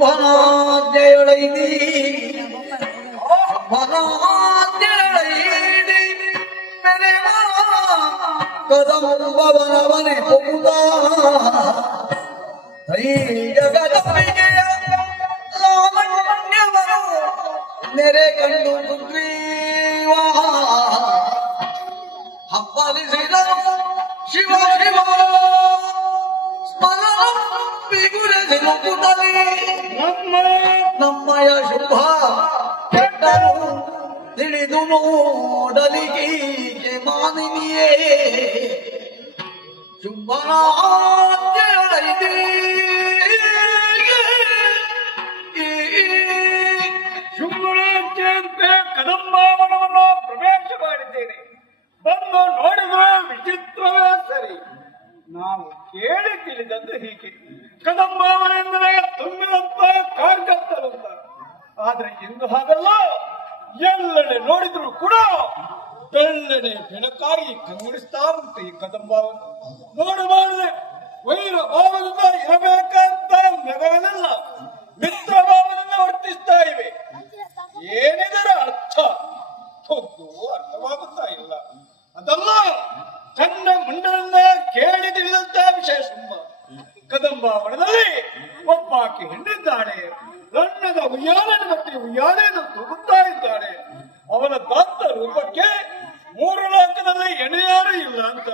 ಶುಂಭನಾದ್ಯಯೊಳೈದಿ ಕದಂಬವನವನೆ ಹೋಗುತ್ತ ಜಗದಂಬಿಕೆಯ ಲಾವಣ್ಯವರು ನೆರೆ ಕಂಡು ಸುಗ್ರೀವ ಹಬ್ಬಲಿಸಿದರು ಶಿವ ಶಿವ ಸ್ಮರಣ ಬಿಗುರೆಸಿ ಮುಕುತಲಿ ನಮ್ಮಯ ಶುಭ ಕೆಟ್ಟನು ತಿಳಿದು ನೋಡಲಿಗೆ ಮಾನಿನಿಯೇ ಶುಭನಾದ್ಯೊಳೈದಿ ಶುಭರಾಜ್ಯಂತೆ ಕದಂಬವನವನ್ನು ಪ್ರವೇಶ ಮಾಡಿದ್ದೇನೆ. ಬಂದು ನೋಡಿದ್ರೆ ವಿಚಿತ್ರವೇ ಸರಿ. ನಾವು ಕೇಳಿ ತಿಳಿದದ್ದು ಹೀಗೆ, ಕದಂಬವನೆಂದರೆ ತುಂಬಿದಂತ ಕಾರ್ಗತ್ತಲಂತ. ಆದ್ರೆ ಇಂದು ಹಾಗಲ್ಲ, ಎಲ್ಲೆಡೆ ನೋಡಿದ್ರು ಕೂಡ ಬೆಳ್ಳನೆ ಬೆಳಕಾಗಿ ಕಂಗೊಳಿಸ್ತಾ ಉಂಟು ಈ ಕದಂಬವನ್ನು. ನೋಡಬಾರದೆ ವೈರ ಭಾವದಿಂದ ಇರಬೇಕಂತ ನಗರನೆಲ್ಲ ಮಿತ್ರ ಭಾವದಿಂದ ವರ್ತಿಸ್ತಾ ಇವೆ. ಏನಿದರ ಅರ್ಥ ಅರ್ಥವಾಗುತ್ತಾ ಇಲ್ಲ. ಅದಲ್ಲ, ತನ್ನ ಮುಂಡದಿಂದ ಕೇಳಿ ತಿಳಿದಂತ ವಿಷಯ ಶುಂಭ. ಕದಂಬವನದಲ್ಲಿ ಒಬ್ಬಾಕೆ ಹೆಣ್ಣಿದ್ದಾಳೆ. ಬಣ್ಣದ ಉಯ್ಯಾಲೆಯನ್ನು ಕಟ್ಟಿ ಉಯ್ಯಾಲೆಯನ್ನು ತೂಗುತ್ತಾ ಇದ್ದಾಳೆ. ಅವನ ದಾಂತ ರೂಪಕ್ಕೆ ಮೂರು ಲೋಕದಲ್ಲಿ ಎಣೆಯಾರು ಇಲ್ಲ ಅಂತ.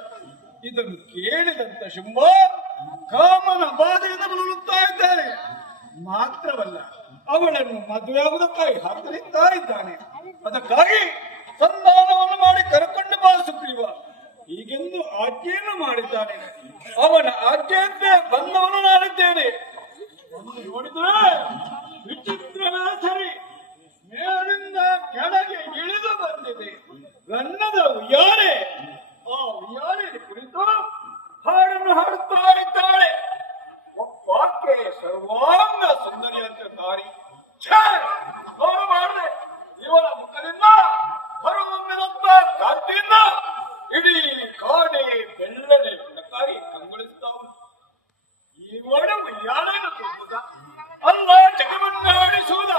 ಇದನ್ನು ಕೇಳಿದಂತ ಶುಂಭ ಕಾಮನ ಬಾಧೆಯಿಂದ ಬಳಲುತ್ತಾ ಇದ್ದಾನೆ. ಮಾತ್ರವಲ್ಲ, ಅವಳನ್ನು ಮದುವೆಯಾಗುವುದಕ್ಕಾಗಿ ಹಾಕಲಿತ್ತಾ ಇದ್ದಾನೆ. ಅದಕ್ಕಾಗಿ ಸಂಧಾನವನ್ನು ಮಾಡಿ ಕರೆಕೊಂಡು ಬಾ ಸುಗ್ರೀವ ಹೀಗೆಂದು ಆಜ್ಞೆಯನ್ನು ಮಾಡಿದ್ದಾನೆ. ಅವನ ಆಜ್ಞೆಯಂತೆ ಬಂದವನು ನಾನಿದ್ದೇನೆ. ನೋಡಿದ್ರೆ ವಿಚಿತ್ರವೇ ಸರಿ, ಮೇಲಿಂದ ಕೆಳಗೆ ಇಳಿದು ಬಂದಿದೆ ಗನ್ನದ ಉಯ್ಯಾಲೆ. ಆ ಉಯ್ಯಾಲೆ ಕುರಿತು ಹಾಡನ್ನು ಹಾಡುತ್ತಾ ಇದ್ದಾಳೆ. ಒಬ್ಬಾಕೆ ಸರ್ವಾಂಗ ಸುಂದರಿ ಅಂತ ದಾರಿ ನೋಡಬಾರದೆ. ಇವಳ ಮುಖದಿಂದ ಹೊರಹೊಮ್ಮಿದಂತ ಕಾಂತಿಯಿಂದ ಇಡೀ ಕಾಡೆ ಬೆಳ್ಳನೆ ಬೆಳಕಾಗಿ ಕಂಗೊಳಿಸ್ತಾ ಉಂಟು. ಇವಳ ಉಯ್ಯಾಲೆಯನ್ನು ತುಂಬುದ ಅಲ್ಲ, ಜಗವನ್ನಾಡಿಸುವುದ.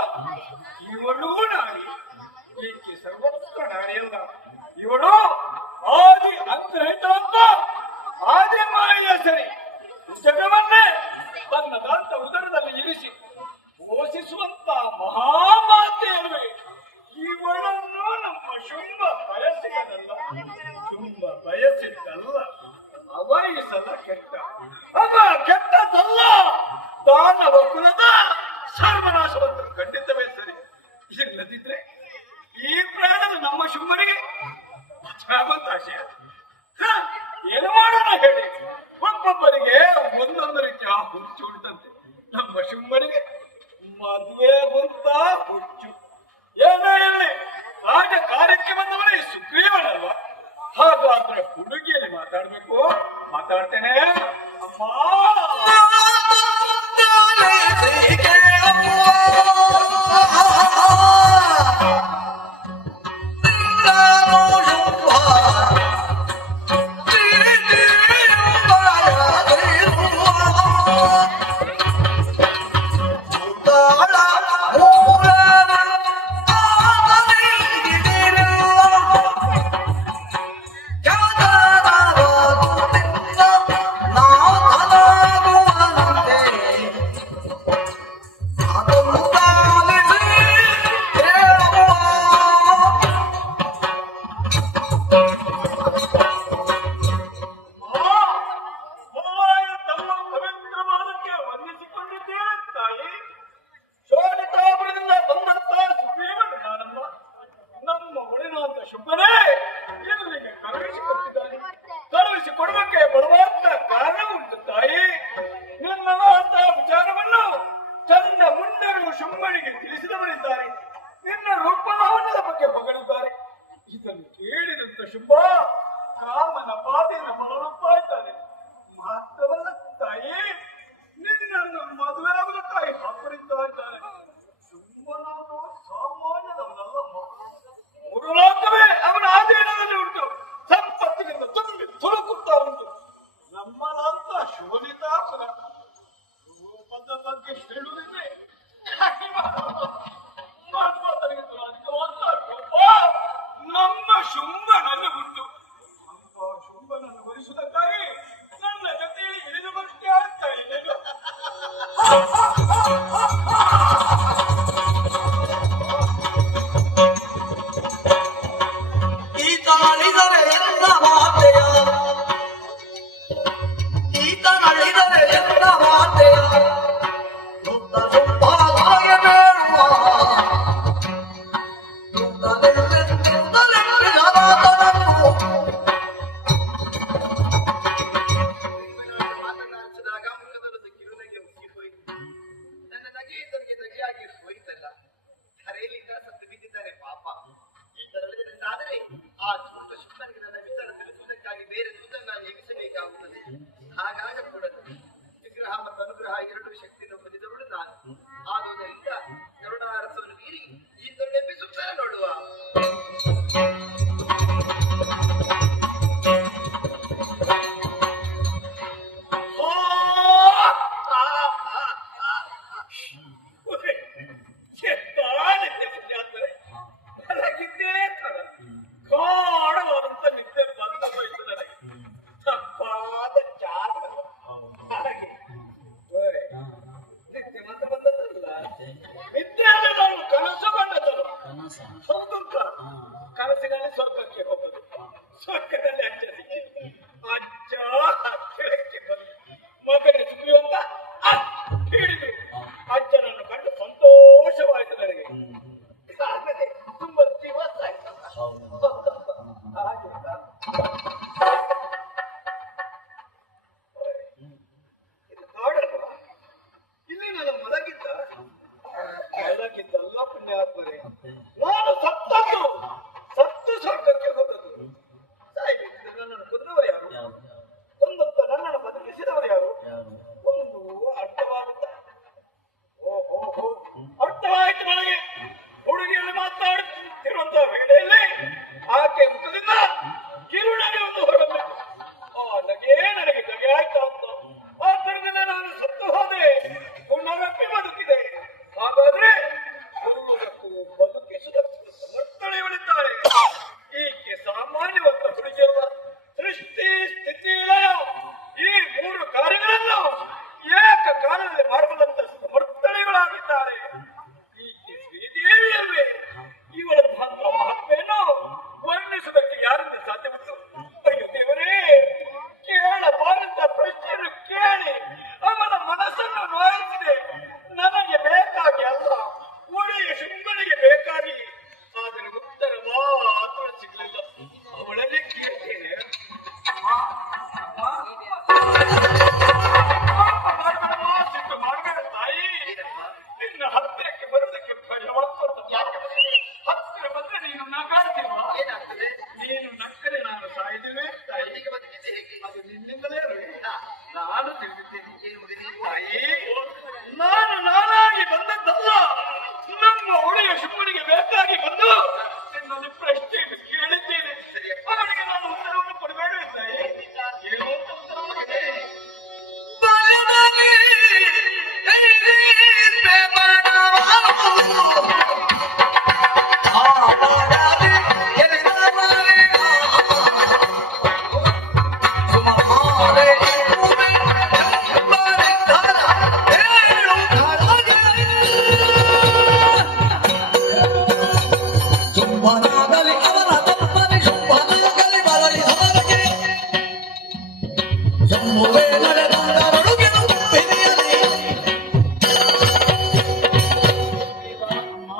ಇವಳು ನಾಡಿ, ಈಕೆ ಸರ್ವತ್ರ ನಾಡಿಯಲ್ಲ. ಇವಳು ಆದಿ ಅಂಗ್ರಹಿತ ಅಂತ ಆದಿ ಮಾಯ ಸರಿ ಜಗವನ್ನೇ ತನ್ನದಂತ ಉದರದಲ್ಲಿ ಇರಿಸಿ ಪೋಷಿಸುವಂತ ಮಹಾಮಾತೆಯಲ್ವೇ. ಇವಳನ್ನು ನಮ್ಮ ಶುಂಭ ಬಯಸಿದಲ್ಲ, ಶುಂಭ ಬಯಸಿದ್ದಲ್ಲ, ಅವಯಿಸದ ಕೆಟ್ಟ. ಅವ ಕೆಟ್ಟದಲ್ಲ, ದಾನವ ಕುಲದ ಸರ್ವನಾಶವನ್ನು ಖಂಡಿತವೇ ಸರಿ. ಇಲ್ಲದಿದ್ರೆ ಈ ಪ್ರಾಣದ ನಮ್ಮ ಶುಂಭನಿಗೆ ಆಶಯ ಏನು ಮಾಡೋಣ ಹೇಳಿ. ಒಬ್ಬೊಬ್ಬರಿಗೆ ಒಂದೊಂದು ರೀತಿಯ ಹುಚ್ಚು ಉಂಟಂತೆ. ನಮ್ಮ ಶುಂಭನಿಗೆ ಮದುವೆ ಅಂತ ಹುಚ್ಚು. ಏನೇ ಇರಲಿ, ರಾಜ ಕಾರ್ಯಕ್ಕೆ ಬಂದವನೇ ಸುಗ್ರೀವನಲ್ವಾ. ಹಾಗಾದ್ರೆ ಹುಡುಗಿಯಲ್ಲಿ ಮಾತಾಡ್ಬೇಕು. ಮಾತಾಡ್ತೇನೆ ಅಮ್ಮ. ಶುಭನೇ ಎಲ್ಲಿಗೆ ಕಳುಹಿಸಿಕೊಟ್ಟಿದ್ದಾನೆ. ಕಳುಹಿಸಿಕೊಡುವುದಕ್ಕೆ ಬರುವಂತ ಕಾರಣ ಉಂಟು ತಾಯಿ. ನಿನ್ನ ಅಂತ ವಿಚಾರವನ್ನು ಚಂದ ಮುಂಡರು ಶುಂಭನಿಗೆ ತಿಳಿಸಿದವರಿದ್ದಾರೆ. ನಿನ್ನ ರೂಪಭಾವನದ ಬಗ್ಗೆ ಹೊಗಳಿದ್ದಾರೆ. ಇದನ್ನು ಕೇಳಿದಂತ ಶುಂಭ ಕಾಮನ ಬಾಧೆಯನ್ನು ಬಳಲುತ್ತಾ ಇದ್ದಾನೆ. ಮಾತ್ರವಲ್ಲ ತಾಯಿ, ನಿನ್ನನ್ನು ಮದುವೆ ಆಗುವುದಕ್ಕಾಗಿ ಹಾಕುತ್ತಾ ಇದ್ದಾನೆ. ಶುಂಭನವರು ಸಾಮಾನ್ಯದವನಲ್ಲ. ಮೂರು ಲೋಕವೇ ಅವನ ಆಧೀನದಲ್ಲಿ ಉಂಟು. ಸಂಪತ್ತಿನಿಂದ ತುಂಬಿ ತುಳುಕುತ್ತಾ ಉಂಟು. ನಮ್ಮನಂತ ಶೋಭಿತಾಪನ ರೂಪದ ಬಗ್ಗೆ ಹೇಳುವುದಿದೆ. ಬಾಲೈ ಸಮರಕ್ಕೆ ಶಂಭುವೇ ನಡೆದಂದರಡುಗೆನು ಬೆನೆಯಲಿ ಅಮ್ಮ,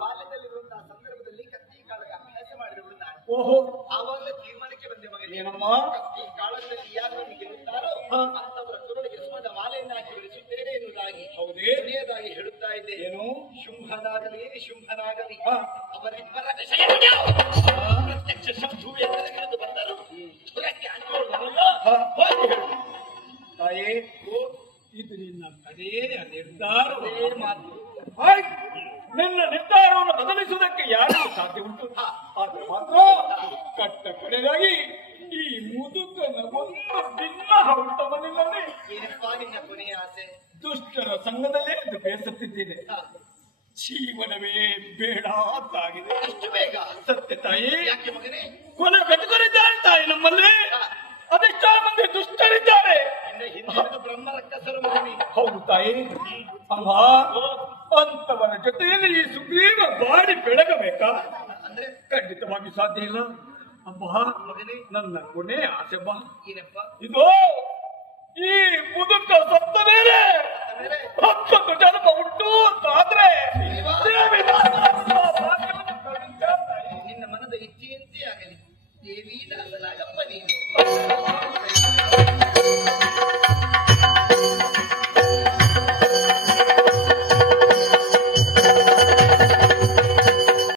ಬಾಲ್ಯದಲ್ಲಿರುವಂತಹ ಸಂದರ್ಭದಲ್ಲಿ ಕತ್ತಿ ಕಾಳಗ ಅಭ್ಯಾಸ ಮಾಡಿದವಳು ನಾನು. ಓಹೋ, ಆವಾಗಲೇ ತೀರ್ಮಾನಕ್ಕೆ ಬಂದೆ ಮಗನೇ. ಏನಮ್ಮ? ಕತ್ತಿ ಕಾಳಗದಲ್ಲಿ ಯಾರನ್ನು ಗೆಲ್ಲುತ್ತಾರೋ ಹಾ. ಅಂತವರ ತುರುಳಿಗೆ ಸುಮದ ಮಾಲೆಯನ್ನು ಹಾಕಿ ಬೆಳೆಸುತ್ತೇನೆ ಎನ್ನುವುದಾಗಿ ಹೌದೇ? ಕೊನೆಯದಾಗಿ ಹೇಳುತ್ತಾ ಇದ್ದೆ. ಏನು? ಶುಂಭನಾಗಲಿ ಹಾ. ಅವರಿಬ್ಬರ ವಿಷಯ ಪ್ರತ್ಯಕ್ಷ ಶತ್ರು ಎದುರಿಗಿಳಿದು ಬಂದರು. ದೂರಕ್ಕೆ ಅಂಜೋಳು ಬರಲ್ಲ. ಹಾ. ಹೋಗಿ ಹೇಳು. ತಾಯಿ, ಇದು ನಿನ್ನ ಕಡೆಯ ನಿರ್ಧಾರ. ಅದೇ ಮಾತು. ಆಯ್ತು, ನಿನ್ನ ನಿರ್ಧಾರವನ್ನು ಬದಲಿಸುವುದಕ್ಕೆ ಯಾರಿಗೂ ಸಾಧ್ಯ ಉಂಟು. ಆದ್ರೆ ಮಾತ್ರ ಕಟ್ಟ ಕಡೆಯಾಗಿ ಈ ಮುದುಕನ ಒಂದು ಭಿನ್ನ ಹೊರಟವನಿಲ್ಲದೆ ಏನಪ್ಪಾ ನಿನ್ನ ಕೊನೆಯ ಆಸೆ? ದುಷ್ಟರ ಸಂಘದಲ್ಲೇ ಇದು ಬೇಸತ್ತಿದ್ದೇನೆ. ಹಾ. ಜೀವನವೇ ಬೇಡ ಅಂತಾಗಿದೆ. ಎಷ್ಟು ಬೇಗ? ಸತ್ಯ ತಾಯಿ, ಯಾಕೆ ಮಗನೇ? ಕೊಲೆ ಕಟ್ಟುಕೊಂಡಿದ್ದಾರೆ ತಾಯಿ ನಮ್ಮಲ್ಲಿ. ಅದೆಷ್ಟೋ ಮಂದಿ ದುಷ್ಟರಿದ್ದಾರೆ. ನಿನ್ನ ಹಿಂದಿನ ಬ್ರಹ್ಮ ರಕ್ಕಸರು ಮಗನೇ. ಹೌದು ತಾಯಿ. ಅಮ್ಮ, ಅಂತವರ ಜೊತೆಯಲ್ಲಿ ಈ ಸುಗ್ರೀವ ಬಾಡಿ ಬೆಳಗಬೇಕಾ? ಅಂದ್ರೆ ಖಂಡಿತವಾಗಿ ಸಾಧ್ಯ ಇಲ್ಲ. ಅಮ್ಮ, ಮಗನೇ, ನನ್ನ ಕೊನೆ ಆಸೆ ಬಾ. ಏನಪ್ಪ? ಇದು ಈ ಮುದುಕ ಸತ್ತ ಮೇಲೆ ಆಮೇಲೆ 10 ಜನ್ಮ ಉಂಟು ಅಂತಾದ್ರೆ ದೇವಿ ದಾಸನಾಗುವ ಭಾಗ್ಯವನ್ನು ಕರುಣಿಸ್ತಾ ತಾಯಿ. ನಿನ್ನ ಮನದ ಇಚ್ಛೆಯಂತೆ ಆಗಲಿ. ದೇವಿ ದಾಸನಾಗ